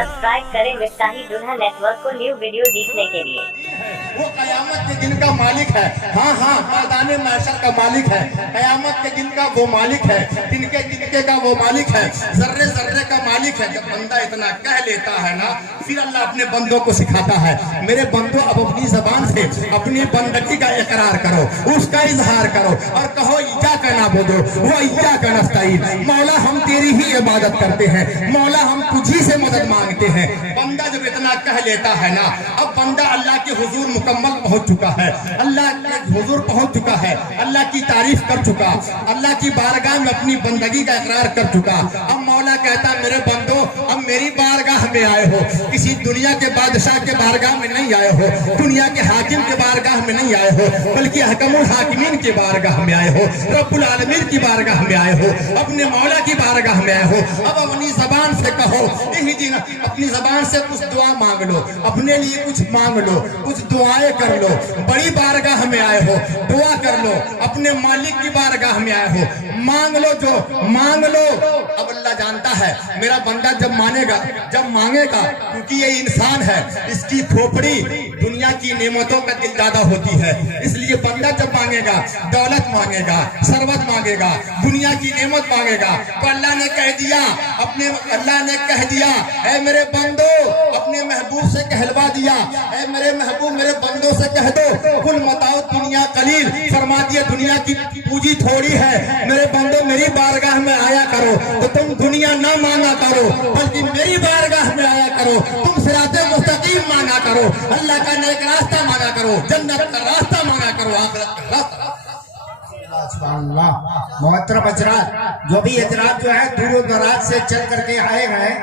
Subscribe करें मिफ्ताही दुल्हा network को न्यू वीडियो देखने के लिए। वो कयामत के दिन का मालिक है, हाँ हाँ मैदान महशर का मालिक है, कयामत के दिन का वो मालिक है, तिनके तिनके का वो मालिक है, जर्रे जर्रे का मालिक है। जब बंदा इतना कह लेता है ना, फिर अल्लाह अपने बंदों को सिखाता है, मेरे बंदो अब अपनी जबान से अपनी बंदगी का इकरार करो, उसका इजहार करो और कहो इया का नाबुदो वो इया का नस्तईन। मौला हम तेरी ही इबादत करते हैं, मौला हम तुझी से मदद मांगते हैं। बंदा जब इतना कह लेता है ना, अब बंदा अल्लाह के हुजूर मुकम्मल पहुंच चुका है, अल्लाह के हुजूर पहुंच चुका है, अल्लाह की तारीफ कर चुका, अल्लाह की बारगाह में अपनी बंदगी का इकरार कर चुका। अब मौला कहता मेरे बंदो अब मेरी बारगाह में आए हो, किसी दुनिया के बादशाह के बारगाह में नहीं आए हो, दुनिया के हाकिम के बारगाह में नहीं आए हो, बल्कि हकमुल हाकिमीन के बारगाह में आए हो, रब्बुल आलमीन की बारगाह में आए हो, अपने मौला की बारगाह में आए हो। अब अपनी जबान से कहो, यही दिन अपनी जबान से कुछ दुआ मांग लो, अपने लिए कुछ मांग लो, कुछ दुआएं कर लो। बड़ी बारगाह में आए हो, दुआ कर लो, अपने मालिक की बारगाह में आए हो, मांग लो जो मांग लो। अब अल्लाह जानता है मेरा बंदा जब मानेगा जब मांगेगा, क्योंकि ये इंसान है, इसकी खोपड़ी दुनिया की नेमतों का दिलदादा होती है, इसलिए बंदा जब मांगेगा दौलत मांगेगा, सरबत मांगेगा, दुनिया की नेमत मांगेगा, तो अल्लाह ने कह दिया ऐ मेरे बंदो अपने महबूब से कहलवा दिया, ऐ मेरे महबूब मेरे बंदों से कह दो कुल मताओ दुनिया कलील, फरमा दिया दुनिया की पूंजी थोड़ी है, मेरे बंदो मेरी बारगाह में आया करो, तो तुम दुनिया ना मांगा करो बल्कि मेरी बारगाह में आया करो, तुम सिराते मुस्तकीम मांगा करो, अल्लाह का नेक रास्ता मांगा करो, जन्नत का रास्ता मांगा करो, आखिरत का रास्ता। मोहतरम हजरात, जो भी हजरात जो है दूर दराज से चल करके आए हैं,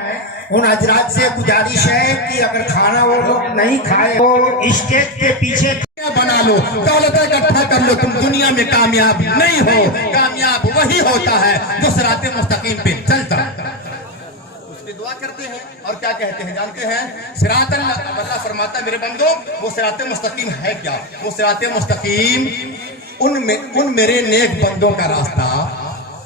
उन हजरात से गुजारिश है कि अगर खाना वो लोग नहीं खाए तो स्टेज के पीछे बना लो, दौलत इकट्ठा कर लो, तुम दुनिया में कामयाब नहीं हो, कामयाब वही होता है जो सिराते मुस्तकीम पे चलता। उसकी दुआ करते हैं और क्या कहते हैं जानते हैं, सिरात अल्लाह फरमाता मेरे बंदो वो सिराते मुस्तकीम है क्या, वो सिराते मुस्तकीम उन मेरे नेक बंदों का रास्ता,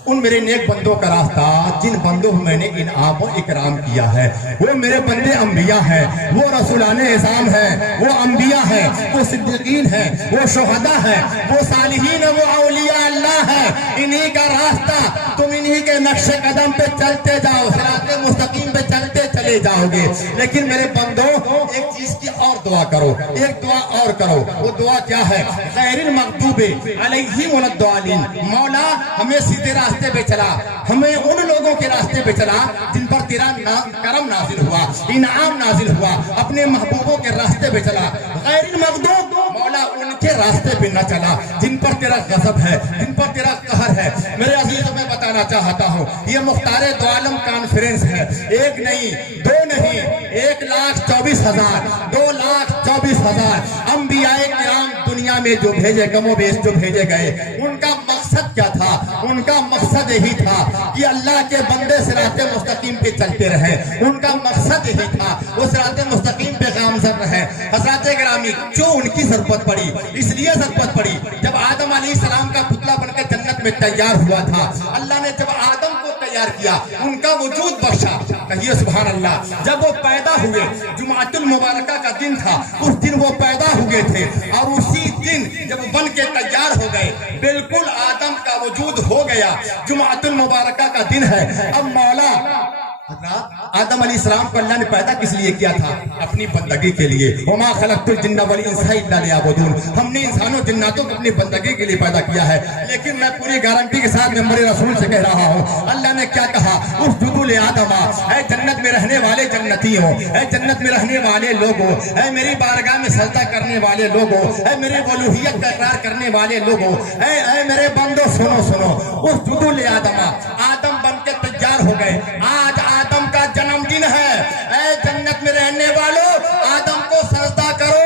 उन मेरे नेक बंदों का रास्ता जिन बंदों को मैंने इनाम और इकराम किया है, वो मेरे बंदे अंबिया हैं, वो रसूलाने इज़ाम हैं, वो अंबिया हैं, वो सिद्दीकीन हैं, वो शुहदा हैं, वो सालिहीन हैं, वो औलिया अल्लाह हैं। इन्हीं का रास्ता तुम इन्हीं के नक्शे कदम पे चलते जाओ, सिराते मुस्तकीम पे चलते चले जाओगे। लेकिन मेरे बंदो एक चीज की और दुआ करो, एक दुआ और करो, वो दुआ क्या है, गैरिल मग़दूबि अलैहिम वलद्दालिन, मौला हमें सीधे रास्ते पे चला, हमें उन लोगों के रास्ते पे चला जिन पर तेरा करम नाजिल हुआ, इनाम नाजिल हुआ, अपने महबूबों के रास्ते पे चला। गैरिल मग़दूब मौला उनके रास्ते पे न चला जिन पर तेरा गजब है, जिन पर तेरा कहर है। मेरे अजीजों में बताना चाहता हूँ, ये मुख्तारे दो आलम कॉन्फ्रेंस है, एक नहीं दो नहीं 1,24,000 2,24,000 अंबियाए किराम दुनिया में जो भेजे गमो बेश जो भेजे गए, उनका मकसद क्या था, उनका मकसद यही था कि अल्लाह के बंदे सिराते मुस्तकीम पे चलते रहे, उनका मकसद यही था वो सिराते मुस्तकीम पे गामजन रहे। हज़रात गिरामी क्यों उनकी जरूरत पड़ी, इसलिए जरूरत पड़ी जब आदम अलैहिस्सलाम का पुतला बनकर जन्नत में तैयार हुआ था, अल्लाह ने जब आदम को तैयार किया, उनका वजूद बख्शा, कहिए सुभान अल्लाह। जब वो पैदा हुए, जुमातुल मुबारका का दिन था, उस दिन वो पैदा हुए थे और उसी दिन जब बन के तैयार हो गए, बिल्कुल आदम का वजूद हो गया, जुमातुल मुबारका का दिन है। अब मौला आदम अलैहिस्सलाम को अल्लाह ने पैदा किस लिए किया था, अपनी बंदगी के लिए। वमा खलक़तुल जिन्ना वल इंसा इल्ला लियअबुदून, हमने इंसानों जिन्नातों को अपनी बंदगी के लिए पैदा किया है। लेकिन मैं पूरी गारंटी के साथ मेरे रसूल से कह रहा हूँ, अल्लाह ने क्या कहा, उसजुदू लिआदम, ऐ जन्नत में रहने वाले जन्नतियों, ऐ जन्नत में रहने वाले लोगों, ऐ मेरी बारगाह में सजदा करने वाले लोगों, ऐ मेरे वलूहियत का इकरार करने वाले लोगों, ऐ मेरे बंदो सुनो सुनो, उसजुदू लिआदम, आदम बन के तैयार हो गए। आज आदम का जन्मदिन है, ऐ जन्नत में रहने वालों आदम को सजदा करो।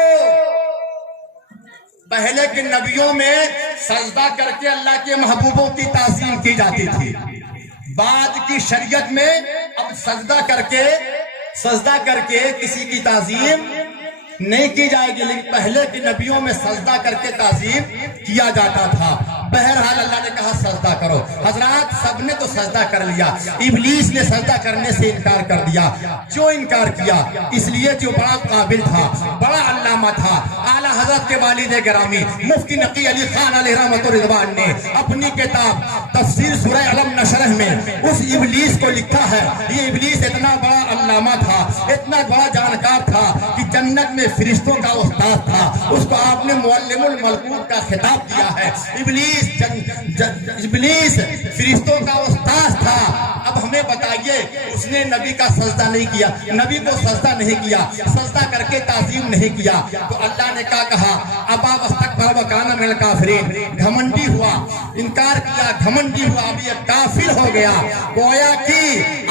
पहले के नबियों में सजदा करके अल्लाह के महबूबों की ताज़ीम की जाती थी, बाद की शरीयत में अब सजदा करके किसी की ताज़ीम नहीं की जाएगी, लेकिन पहले के नबियों में सजदा करके ताज़ीम किया जाता था। बहरहाल अल्लाह ने कहा सजदा करो। हजरात رب نے تو سجدہ کر لیا، ابلیس نے سجدہ کرنے سے انکار کر دیا۔ کیوں انکار کیا؟ اس لیے جو بڑا قابل تھا، بڑا علامہ تھا، اعلیٰ حضرت کے والد گرامی مفتی نقی علی خان علیہ رحمت و رضوان نے اپنی کتاب تفسیر سورہ علم نشرح میں اس ابلیس کو لکھا ہے۔ یہ ابلیس اتنا بڑا علامہ تھا، اتنا بڑا جانکار تھا کہ جنت میں فرشتوں کا استاد تھا، اس کو آپ نے معلم الملکوت کا خطاب دیا ہے۔ ابلیس فرشتوں کا استاد تھا۔ اب ہمیں بتائیے، اس نے نبی کا سجدہ نہیں کیا، نبی کو سجدہ نہیں کیا، سجدہ کر کے تعظیم نہیں کیا، تو اللہ نے کیا کہا؟ ابا واستکبر وکان من الکافرین، گھمنڈی ہوا، انکار کیا، گھمنڈی ہوا، اب یہ کافر ہو گیا۔ گویا کہ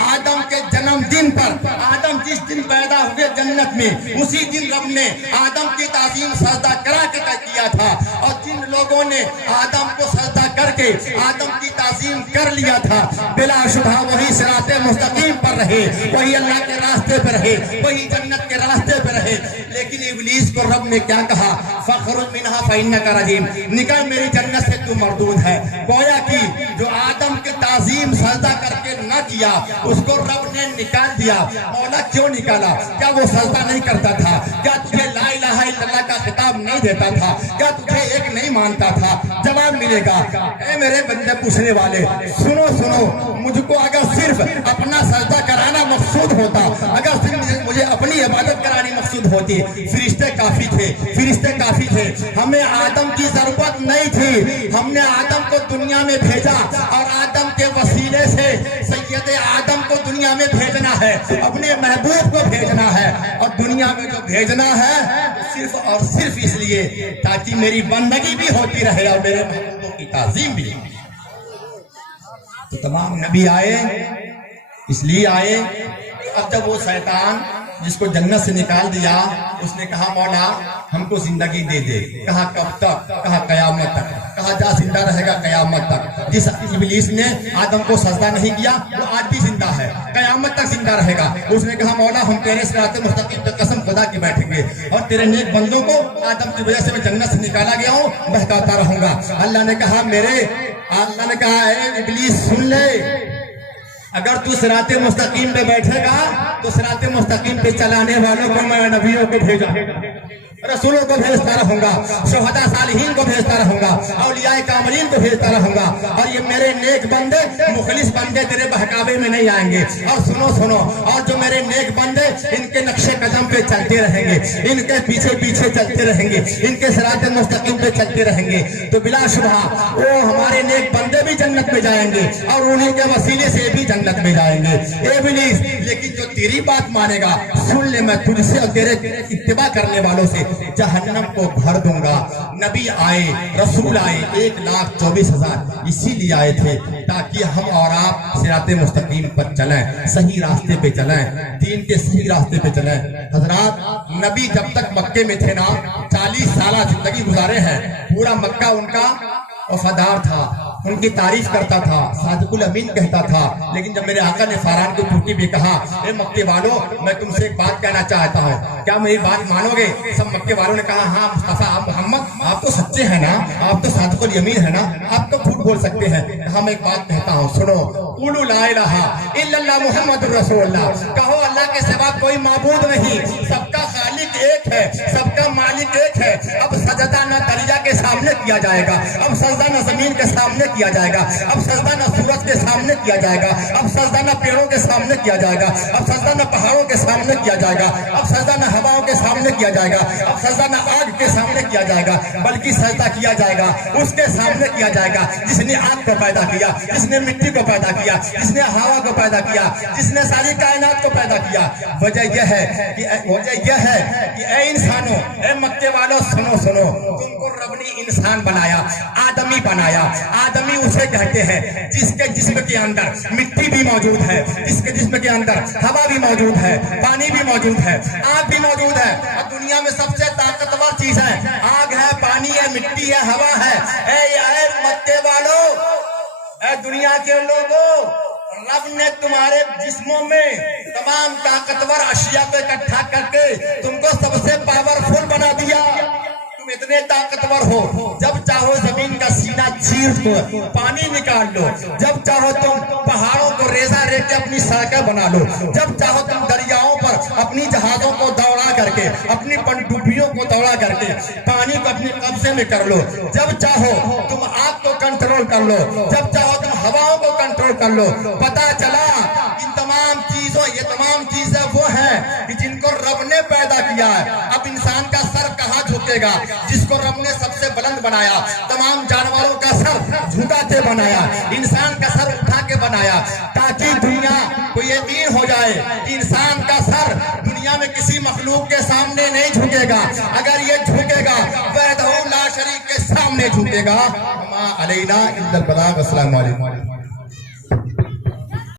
آدم کے جنم دن پر، آدم جس دن پیدا ہوئے جنت میں، اسی دن رب نے آدم کی تعظیم سجدہ کرا کے کیا تھا، اور جن لوگوں نے آدم کو سجدہ کر کے آدم کی تعظیم کر لیا تھا، بلا شبہ وہی صراط مستقیم پر رہے، وہی اللہ کے راستے پر رہے، وہی جنت کے راستے پر رہے۔ لیکن ابلیس کو رب نے کیا کہا؟ فَخْرُجْ مِنْهَا فَإِنَّكَ رَجِيمٌ، نکل میری جنت سے تو مردود ہے۔ گویا کہ جو آدم کی تعظیم سجدہ کر کے نہ کیا، اس کو رب نے نکال دیا۔ مولا کیوں نکالا؟ کیا وہ سجدہ نہیں کرتا تھا؟ کیا تجھے لا الہ الا اللہ کا خطاب نہیں دیتا تھا؟ کیا تجھے ایک نہیں مانتا تھا؟ جواب ملے گا۔ اے میرے بندے پوچھنے والے، سنو سنو، مجھ کو اگر صرف اپنا سجدہ کرانا مقصود ہوتا، اگر صرف مجھے اپنی عبادت کرانی مقصود ہوتی، فرشتے کافی تھے، فرشتے کافی تھے، ہمیں آدم کی ضرورت نہیں تھی۔ ہم نے آدم کو دنیا میں بھیجا، اور آدم کے وسیلے سے سید آدم کو دنیا میں بھیجنا ہے، اپنے محبوب کو بھیجنا ہے، اور دنیا میں جو بھیجنا ہے صرف اور صرف اس لیے تاکہ میری بندگی بھی ہوتی رہے اور میرے محبوبوں کی تعظیم بھی۔ تو تمام نبی آئے، اس لیے آئے۔ اب جب وہ شیطان جس کو جنت سے نکال دیا، اس نے کہا مولا ہم کو زندگی دے دے۔ کہا کب تک؟ کہا قیامت تک۔ کہا جا زندہ رہے گا قیامت تک۔ جس ابلیس نے آدم کو سجدہ نہیں کیا وہ آج بھی زندہ ہے، قیامت تک زندہ رہے گا۔ اس نے کہا مولا ہم تیرے صراط مستقیم پہ قسم خدا کی بیٹھیں گے، اور تیرے نیک بندوں کو آدم کی وجہ سے میں جنت سے نکالا گیا ہوں، بہکاتا رہوں گا۔ اللہ نے کہا اے ابلیس سن لے، اگر تو صراط مستقیم پہ بیٹھے گا تو صراط مستقیم پہ چلانے والوں کو میں نبیوں کو بھیجا، رسولوں کو بھیجتا رہوں گا، شہداء صالحین کو بھیجتا رہوں گا، اولیاء کاملین کو بھیجتا رہوں گا، اور یہ میرے نیک بندے، مخلص بندے تیرے بہکاوے میں نہیں آئیں گے۔ اور سنو، اور جو میرے نیک بندے ان کے نقش قدم پہ چلتے رہیں گے، ان کے پیچھے پیچھے چلتے رہیں گے، ان کے صراط مستقیم پہ چلتے رہیں گے، تو بلا شبہ وہ ہمارے نیک بندے بھی جنت میں جائیں گے، اور انہیں کے وسیلے سے بھی جنت میں جائیں گے۔ اے ابلیس، لیکن جو تیری بات مانے گا، سن لے، میں تجھ سے اور تیرے اتباع کرنے والوں سے جہنم کو بھر دوں گا۔ نبی آئے، رسول آئے، 1,24,000 اسی لیے آئے تھے تاکہ ہم اور آپ صراط مستقیم پر چلیں، صحیح راستے پہ چلیں، دین کے صحیح راستے پہ چلیں۔ حضرات، نبی جب تک مکے میں تھے نا، 40 سالہ زندگی گزارے ہیں، پورا مکہ ان کا وفادار تھا، ان کی تعریف کرتا تھا، صادق الامین کہتا تھا۔ لیکن جب میرے آقا نے فاران کو ٹوٹی بھی کہا، اے مکے والوں، میں تم سے ایک بات کہنا چاہتا ہوں، کیا میری بات مانو گے؟ سب مکے والوں نے کہا ہاں مصطفیٰ، آپ محمد، آپ تو سچے ہیں نا، آپ تو صادق الامین ہے نا، آپ تو جھوٹ بول سکتے ہیں۔ کہا میں ایک بات کہتا ہوں، سنو، قولوا لا الہ الا اللہ محمد رسول اللہ، کہو اللہ کے سوا کوئی معبود نہیں، سب کا خالق ایک ہے، سب کا مالک ایک ہے۔ اب سجدہ نہ دریا کے سامنے کیا جائے گا، اب سجدہ نہ زمین کے سامنے کیا جائے گا، اب سجدہ نہ سورج کے سامنے کیا جائے گا، اب سجدہ نہ پیڑوں کے سامنے کیا جائے گا، اب سجدہ نہ پہاڑوں کے سامنے کیا جائے گا، اب سجدہ نہ ہواؤں کے سامنے کیا جائے گا، اب سجدہ نہ آگ کے سامنے کیا جائے گا، بلکہ سجدہ کیا جائے گا اس کے سامنے کیا جائے گا جس نے آگ کو پیدا کیا، جس نے مٹی کو پیدا کیا، جس نے ہوا کو پیدا کیا، جس نے ساری کائنات کو پیدا کیا۔ وجہ یہ ہے کہ اے انسانوں، اے مکے والوں، سنو، تم کو رب نے انسان بنایا، آدمی بنایا۔ آدمی اسے کہتے ہیں جس کے جسم کے اندر مٹی بھی موجود ہے، جس کے جسم کے اندر ہوا بھی موجود ہے، پانی بھی موجود ہے، آگ بھی موجود ہے، اور دنیا میں سب سے طاقتور چیز ہے، آگ ہے، پانی ہے، مٹی ہے، ہوا ہے۔ اے مکے والوں، اے دنیا کے لوگوں، رب نے تمہارے جسموں میں تمام طاقتور اشیاء کو اکٹھا کر کے تم کو سب سے پاورفل بنا دیا۔ तुम इतने ताकतवर हो, जब चाहो जमीन का सीना चीर दो, पानी निकाल लो, जब चाहो तुम पहाड़ों को रेजा रेत के अपनी सड़कें बना लो, जब चाहो तुम दरियाओं पर अपनी जहाजों को दौड़ा करके, अपनी पनडुब्बियों को दौड़ा करके पानी को अपने कब्जे में कर लो, जब चाहो तुम आग को कंट्रोल कर लो, जब चाहो तुम हवाओं को कंट्रोल कर लो। पता चला इन तमाम चीजों, ये तमाम चीजें वो हैं कि जिनको रब ने पैदा किया है। अब इंसान का सर कहाँ झुकेगा? जिसको रब ने सबसे बुलंद बनाया, तमाम जानवरों का सर झुका के बनाया, इंसान का सर उठा के बनाया, ताकि दुनिया को यकीन हो जाए कि इंसान का सर दुनिया में किसी मखलूक के सामने नहीं झुकेगा। अगर ये झुकेगा वहदहू ला शरीक के सामने झुकेगा। अमा अलैना इल्लल बलाग। अस्सलामु अलैकुम।